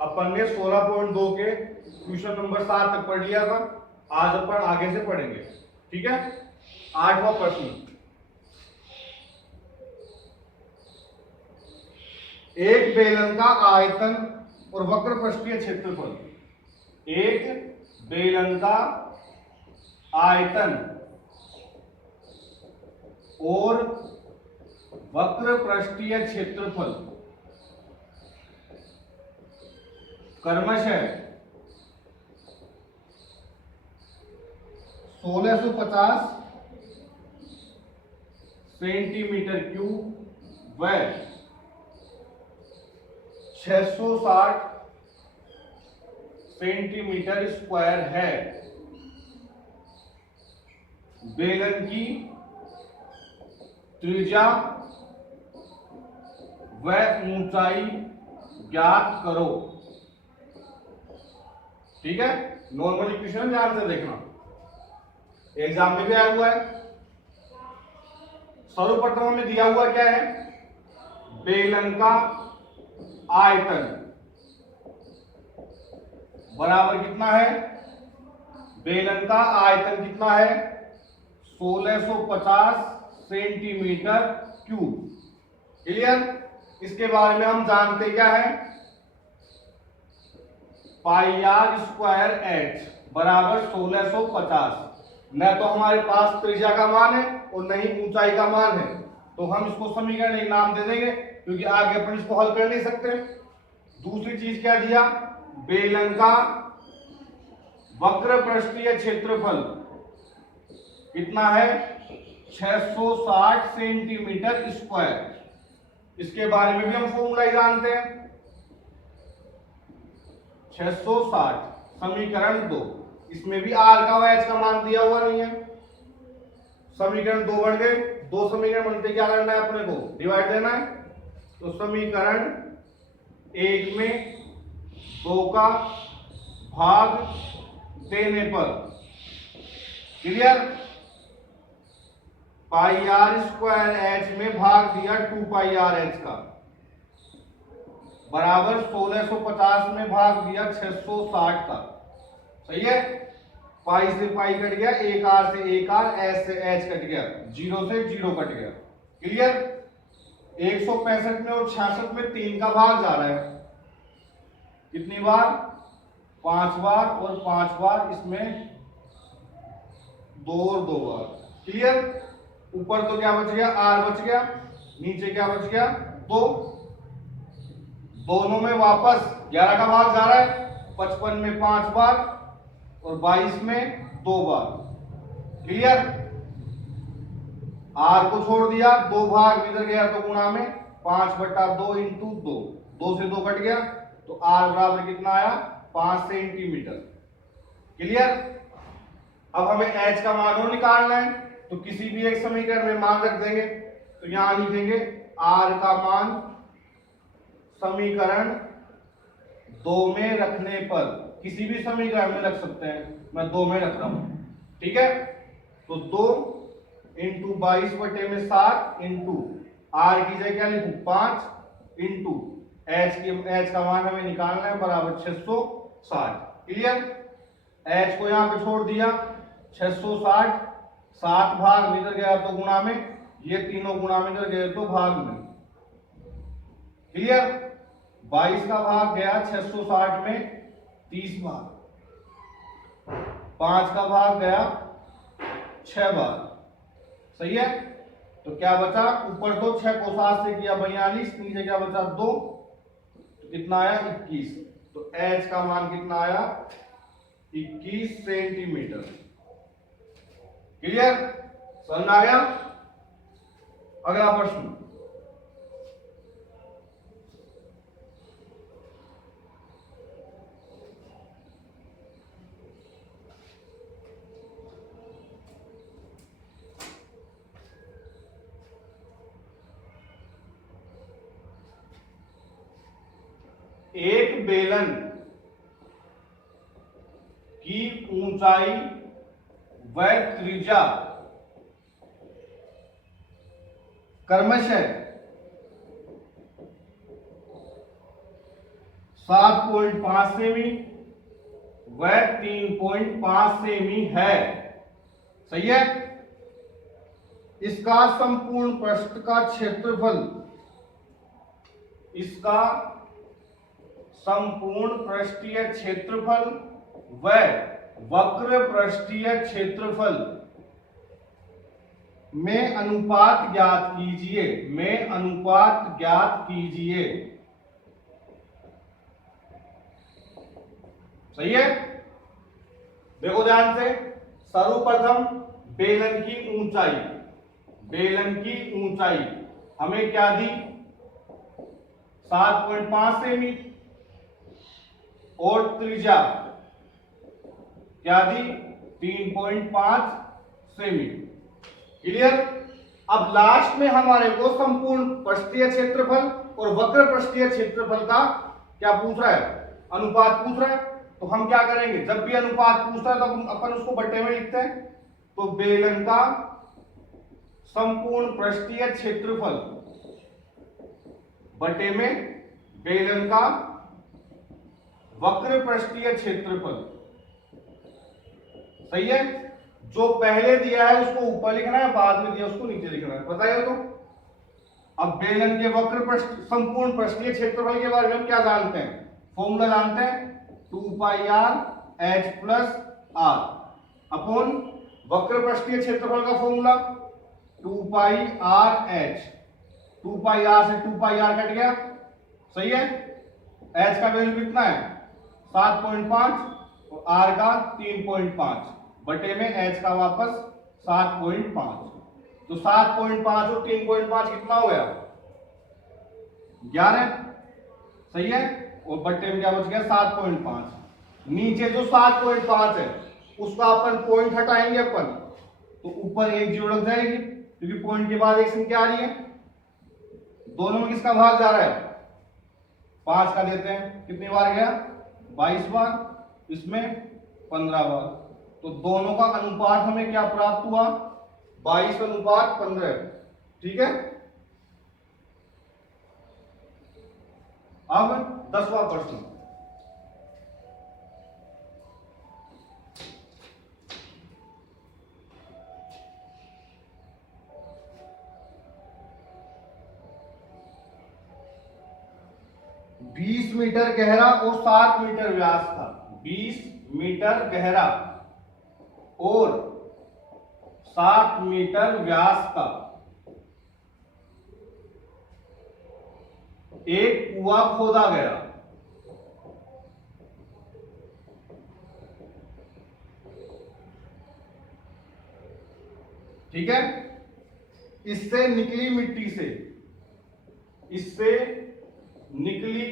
अपन ने 16.2 के question number 7 तक पढ़ लिया था। आज अपन आगे से पढ़ेंगे। ठीक है, 8वां प्रश्न। एक बेलन का आयतन और वक्र पृष्ठीय क्षेत्रफल। एक बेलन का आयतन और वक्र पृष्ठीय क्षेत्रफल क्रमशः 1650 सेंटीमीटर क्यूब व 660 सेंटीमीटर स्क्वायर है। बेलन की त्रिज्या व ऊंचाई ज्ञात करो। ठीक है, नॉर्मल इक्वेशन ध्यान से देखना, एग्जाम में भी आया हुआ है। सर्वप्रथम में दिया हुआ क्या है, बेलन का आयतन बराबर कितना है, बेलन का आयतन कितना है 1650 सेंटीमीटर क्यूब। क्लियर। इसके बारे में हम जानते क्या है, पाई आर स्क्वायर एच बराबर 1650। न तो हमारे पास त्रिज्या का मान है और न ही ऊंचाई का मान है, तो हम इसको समीकरण एक नाम दे देंगे, क्योंकि आगे अपन इसको हल कर नहीं सकते। दूसरी चीज क्या दिया, बेलन का वक्र पृष्ठीय क्षेत्रफल कितना है 660 सेंटीमीटर स्क्वायर। इसके बारे में भी हम फॉर्मूला ही जानते हैं, 660 समीकरण 2। इसमें भी आर का व एच का मान दिया हुआ नहीं है। समीकरण 2 बन गए, 2 समीकरण बनते क्या करना है अपने को, डिवाइड देना है। तो समीकरण 1 में 2 का भाग देने पर clear, pi r square h में भाग दिया 2 पाई आर एच का बराबर 1650 में भाग दिया 660 का। सही है, पाई से पाई कट गया, एक आर से एक आर, एच से एच कट गया, जीरो से जीरो कट गया। क्लियर। 165 में और 66 में 3 का भाग जा रहा है, कितनी बार 5 बार, और 5 बार इसमें 2 और 2 बार। क्लियर। ऊपर तो क्या बच गया, आर बच गया, नीचे क्या बच गया 2। दोनों में वापस 11 का भाग जा रहा है, 55 में 5 बार और 22 में 2 बार। क्लियर। आर को छोड़ दिया, 2 भाग इधर गया तो गुणा में 5/2 इंटू 2, 2 से 2 कट गया, तो आर बराबर कितना आया 5 सेंटीमीटर। क्लियर। अब हमें एच का मान निकालना है, तो किसी भी एक समीकरण में मान रख देंगे। तो यहां लिखेंगे आर का मान समीकरण 2 में रखने पर, किसी भी समीकरण में रख सकते हैं, मैं 2 में रख रहा हूं। ठीक है, तो 2 इंटू 22/7 इंटू आर की जगह क्या लिखूं 5 इंटू एच का मान हमें निकालना है बराबर 660। क्लियर। एच को यहां पे छोड़ दिया, 660 7 भाग इधर गया तो गुणा में, ये तीनों गुणा में इधर गए तो भाग में। क्लियर। 22 का भाग गया 660 में 30 बार, 5 का भाग गया 6 बार। सही है, तो क्या बचा, ऊपर तो 6 को 7 से किया 42, नीचे क्या बचा 2, तो कितना आया 21। तो एच का मान कितना आया 21 सेंटीमीटर। क्लियर, समझ आ गया। अगला प्रश्न, एक बेलन की ऊंचाई व त्रिज्या क्रमशः 7.5 सेमी व 3.5 सेमी है। सही है। इसका संपूर्ण पृष्ठ का क्षेत्रफल, इसका संपूर्ण पृष्ठीय क्षेत्रफल व वक्र पृष्ठीय क्षेत्रफल में अनुपात ज्ञात कीजिए, में अनुपात ज्ञात कीजिए। सही है। देखो ध्यान से, सर्वप्रथम बेलन की ऊंचाई, बेलन की ऊंचाई हमें क्या दी, 7.5 सेमी और त्रिज्या क्या दी, 3.5 सेमी। क्लियर। अब लास्ट में हमारे को संपूर्ण पृष्ठीय क्षेत्रफल और वक्र पृष्ठीय क्षेत्रफल का क्या पूछ रहा है, अनुपात पूछ रहा है। तो हम क्या करेंगे, जब भी अनुपात पूछता है तो अपन उसको बट्टे में लिखते हैं। तो बेलन का संपूर्ण पृष्ठीय क्षेत्रफल बटे में बेलन का वक्र पृष्ठीय क्षेत्रफल। सही है। जो पहले दिया है उसको ऊपर लिखना है, बाद में दिया उसको नीचे लिखना है, बताइए। तो अब बेलन के वक्र पृष्ठ संपूर्ण पृष्ठीय क्षेत्रफल के बारे में हम क्या जानते हैं, फॉर्मूला जानते हैं, 2 पाई r h plus r upon वक्र पृष्ठीय क्षेत्रफल का फॉर्मूला 2 पाई r h। 2 पाई r से 2 पाई r कट गया। सही है। h का वैल्यू कितना है, 7.5 और r का 3.5 बटे में h का वापस 7.5। तो 7.5 और 3.5 कितना हो गया, 11। सही है। और बट्टे में क्या बच गया, 7.5। नीचे जो 7.5 है उसका अपन पॉइंट हटाएंगे अपन, तो ऊपर एक जीरो लग जाएगी, क्योंकि पॉइंट के बाद एक संख्या आ रही है। दोनों में किसका भाग जा रहा है, 5 का देते हैं। कितनी बार गया, 22 बार, इसमें 15 बार। तो दोनों का अनुपात हमें क्या प्राप्त हुआ, 22:15। ठीक है। अब 10वां प्रश्न, बीस मीटर गहरा और 7 मीटर व्यास था। 20 मीटर गहरा और 7 मीटर व्यास का एक कुआं खोदा गया। ठीक है। इससे निकली मिट्टी से, इससे निकली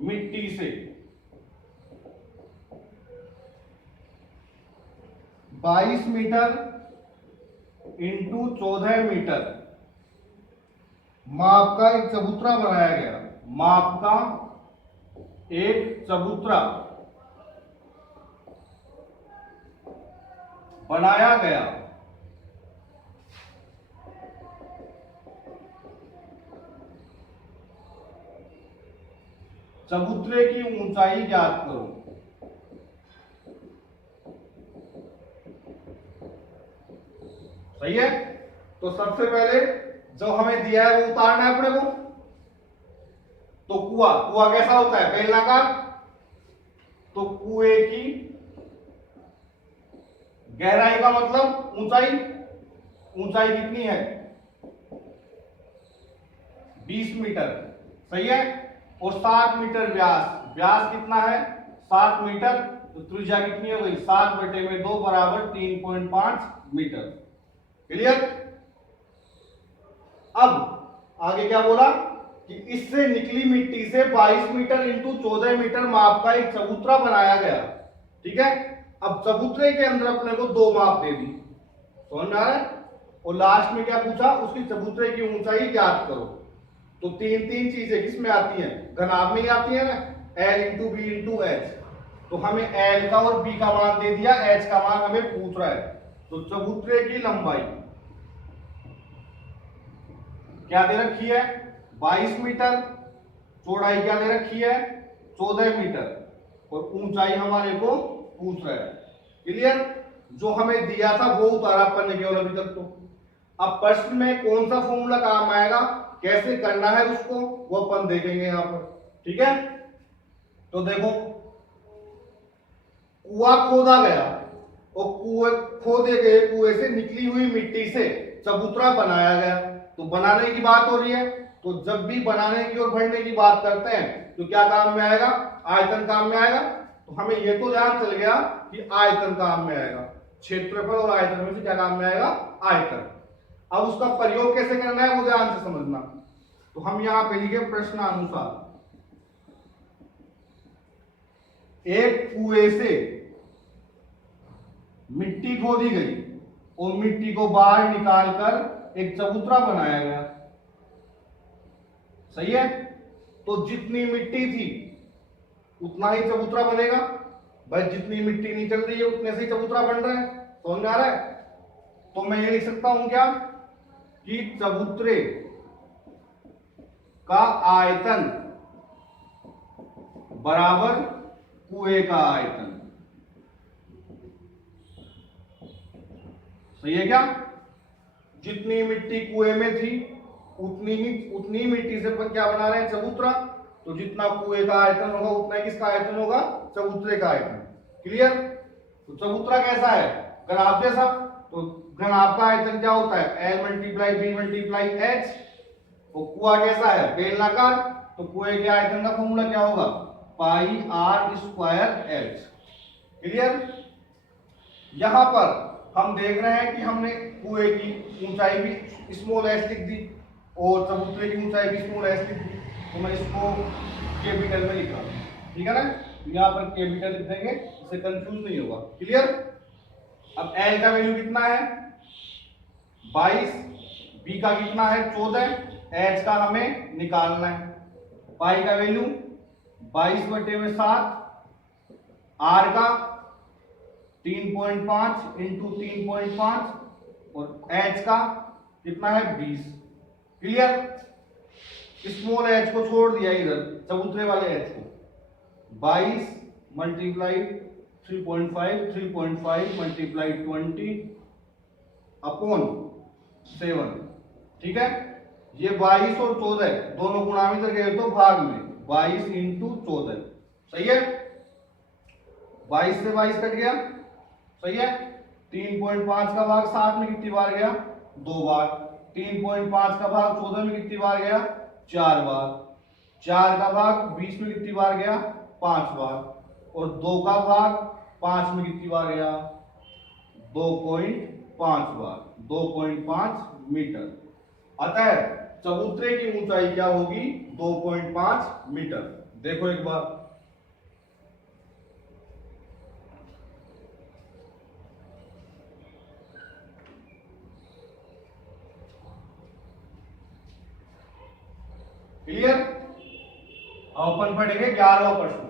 मिट्टी से 22 मीटर इंटू 14 मीटर माप का एक चबूतरा बनाया गया। माप का एक चबूतरा बनाया गया। चबूतरे की ऊंचाई ज्ञात करो। सही है। तो सबसे पहले जो हमें दिया है वो उतारना है अपने को। तो कुआं कैसा होता है, बेलनाकार। तो कुएं की गहराई का मतलब ऊंचाई, ऊंचाई कितनी है, 20 मीटर। सही है। और 7 मीटर व्यास, व्यास कितना है, 7 मीटर। तो त्रिज्या कितनी हो गई, 7/2 बराबर 3.5 मीटर। क्लियर। अब आगे क्या बोला कि इससे निकली मिट्टी से 22 मीटर इंटू 14 मीटर माप का एक चबूतरा बनाया गया। ठीक है। अब चबूतरे के अंदर अपने को 2 माप दे दी, समझ में आ रहा है। और लास्ट में क्या पूछा, उसकी चबूतरे की ऊंचाई ज्ञात करो। तो तीन चीजें किसमें आती हैं, घनाभ में ही आती है ना, L into b into h. तो हमें L का और B का मान दे दिया, H का मान हमें पूछ रहा है। तो चबूतरे की लंबाई क्या दे रखी है, 22 मीटर। चौड़ाई क्या दे रखी है, 14 मीटर और ऊंचाई हमारे को पूछ रहा है। क्लियर? जो हमें दिया था वो उतारा अपन ने केवल अभी तक। तो अब प्रश्न में कौन सा फॉर्मूला काम आएगा, कैसे करना है उसको, वो अपन देखेंगे यहां पर। ठीक है? तो देखो, कुआं खोदा गया और कुएं खोदे गए कुएं से निकली हुई मिट्टी से चबूतरा बनाया गया। तो बनाने की बात हो रही है, तो जब भी बनाने की और भरने की बात करते हैं तो क्या काम में आएगा, आयतन काम में आएगा। तो हमें यह तो ध्यान चल गया कि आयतन काम में आएगा, क्षेत्रफल और आयतन में से क्या काम में आएगा, आयतन। अब उसका प्रयोग कैसे करना है वो ध्यान से समझना। तो हम यहां पे लिखे प्रश्नानुसार, एक कुएं से मिट्टी खोदी गई और मिट्टी को बाहर निकालकर एक चबूतरा बनाया गया। सही है? तो जितनी मिट्टी थी उतना ही चबूतरा बनेगा। भाई जितनी मिट्टी निकल रही है उतने से ही चबूतरा बन रहा है। समझ में आ रहा है? तो मैं ये लिख सकता हूं क्या कि चबूतरे का आयतन बराबर कुएं का आयतन। सही है क्या? जितनी मिट्टी कुएं में थी उतनी मिट्टी से अपन क्या बना रहे हैं, चबूतरा। तो जितना कुएं का आयतन होगा उतना ही किसका आयतन होगा, चबूतरे का आयतन। क्लियर? तो चबूतरा कैसा है, घनाभ जैसा। तो घनाभ का आयतन क्या होता है, L multiply b multiply h. और कुआं कैसा है, बेलनाकार। तो कुएं के आयतन का फॉर्मूला क्या होगा, पाई आर स्क्वायर एच। क्लियर? यहां पर हम देख रहे हैं कि हमने कुएं की ऊंचाई भी स्मॉल एस लिख दी और चबूतरे की ऊंचाई भी स्मॉल एस लिख दी। तो मैं इसको कैपिटल में लिखा, ठीक है ना, यहां पर कैपिटल लिख देंगे, इससे कंफ्यूज नहीं होगा। क्लियर? अब एल का वैल्यू कितना है, 22, बी का कितना है, 14, एच का हमें निकालना है। पाई का वैल्यू 22/7, आर का 3.5 इंटू 3.5 और एच का कितना है, 20। क्लियर? स्मॉल एच को छोड़ दिया इधर, चबूतरे वाले एच को। 22 मल्टीप्लाई 3.5 मल्टीप्लाई 20 अपॉन 7। ठीक है? ये 22 और 14 दोनों गुणा में गए तो भाग में 22 इंटू 14। सही है? 22 से 22 कट गया। सही है? 3.5 का भाग 7 में कितनी बार गया, 2 बार। 3.5 का भाग 14 में कितनी बार गया, 4 बार। 4 का भाग 20 में कितनी बार गया, 5 बार। और 2 का भाग 5 में कितनी बार गया, 2.5 बार, 2.5 मीटर। अतः चबूतरे की ऊंचाई क्या होगी, 2.5 मीटर। देखो एक बार, क्लियर? अब अपन पढ़ेंगे 11वां प्रश्न।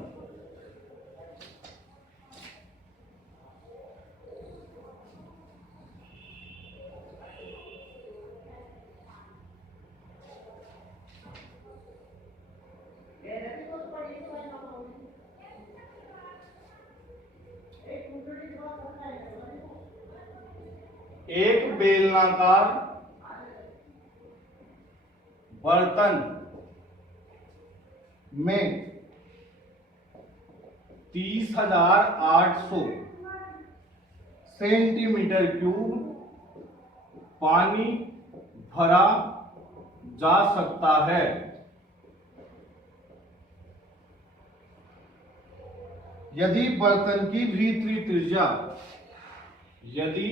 एक बेलनाकार बर्तन में 30,800 सेंटीमीटर क्यूब पानी भरा जा सकता है। यदि बर्तन की भीतरी त्रिज्या, यदि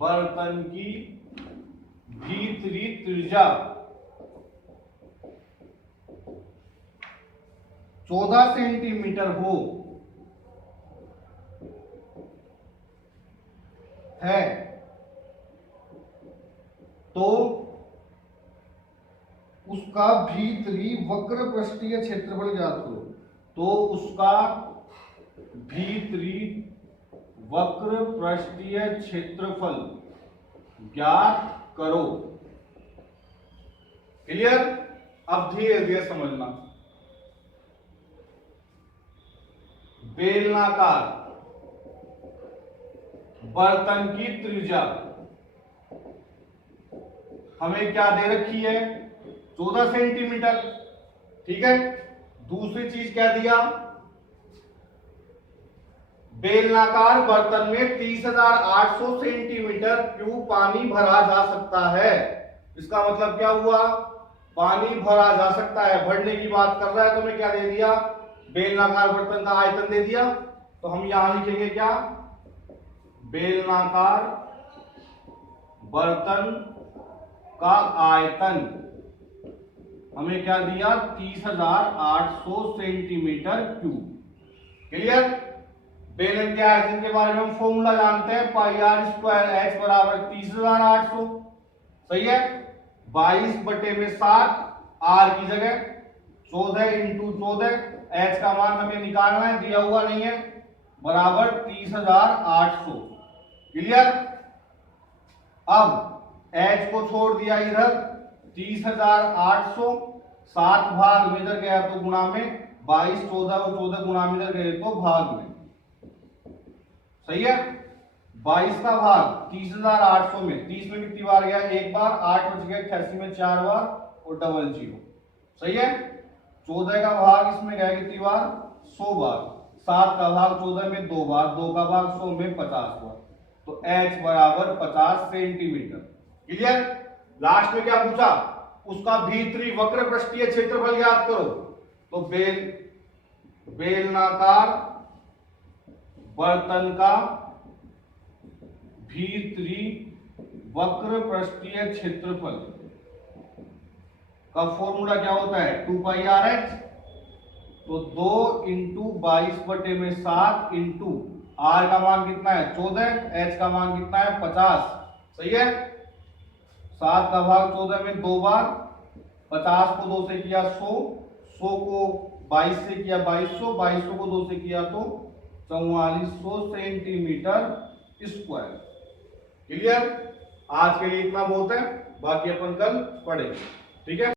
बर्तन की भीतरी त्रिज्या 14 सेंटीमीटर हो है तो उसका भीतरी वक्र पृष्ठीय क्षेत्रफल ज्ञात करो। तो उसका भीतरी वक्र पृष्ठीय क्षेत्रफल ज्ञात करो। क्लियर? अब धीरे धीरे समझना। बेलनाकार बर्तन की त्रिज्या हमें क्या दे रखी है, 14 सेंटीमीटर। ठीक है, दूसरी चीज क्या दिया, बेलनाकार बर्तन में 30,800 सेंटीमीटर क्यूब पानी भरा जा सकता है। इसका मतलब क्या हुआ, पानी भरा जा सकता है, भरने की बात कर रहा है। तो मैं क्या दे दिया, बेलनाकार बर्तन का आयतन दे दिया। तो हम यहां लिखेंगे क्या, बेलनाकार बर्तन का आयतन हमें क्या दिया, 30,800 सेंटीमीटर क्यूब। क्लियर। बेलन के आयतन के बारे में हम फॉर्मूला जानते हैं, पाई आर स्क्वायर एच बराबर 30,800। सही है, 22/7 आर की जगह 14 इंटू 14, एच का मान हमें निकालना है, दिया हुआ नहीं है, बराबर 30,800। क्लियर। अब एच को छोड़ दिया इधर, 30,800 7 भाग में इधर गया तो गुणा में, 22 14 और 14 गुणा में इधर गए तो भाग में। सही है, 22 का भाग 30,800 में, 30 में कितनी बार गया, एक बार, 8 बच गया, 88 में 4 बार और डबल 0। सही है, 14 का भाग इसमें गया कितनी बार, 100 बार, 7 का भाग 14 में 2 बार, 2 का भाग 100 में 50 बार। तो h बराबर 50 सेंटीमीटर। क्लियर। लास्ट में क्या पूछा, उसका भीतरी वक्र पृष्ठीय क्षेत्रफल याद करो। तो बेलनाकार बर्तन का भीतरी वक्र पृष्ठीय क्षेत्रफल का फॉर्मूला क्या होता है, 2 पाई आर एच। तो 2 इंटू 22/7 इंटू आर का मान कितना है 14, एच का मान कितना है 50। सही है, 7 का भाग 14 में 2 बार, 50 को 2 से किया 100, 100 को 22 से किया 2200, 2200 को 2 से किया तो 4400 सेंटीमीटर स्क्वायर। क्लियर। आज के लिए इतना बहुत है, बाकी अपन कल पढ़ेंगे। ठीक है।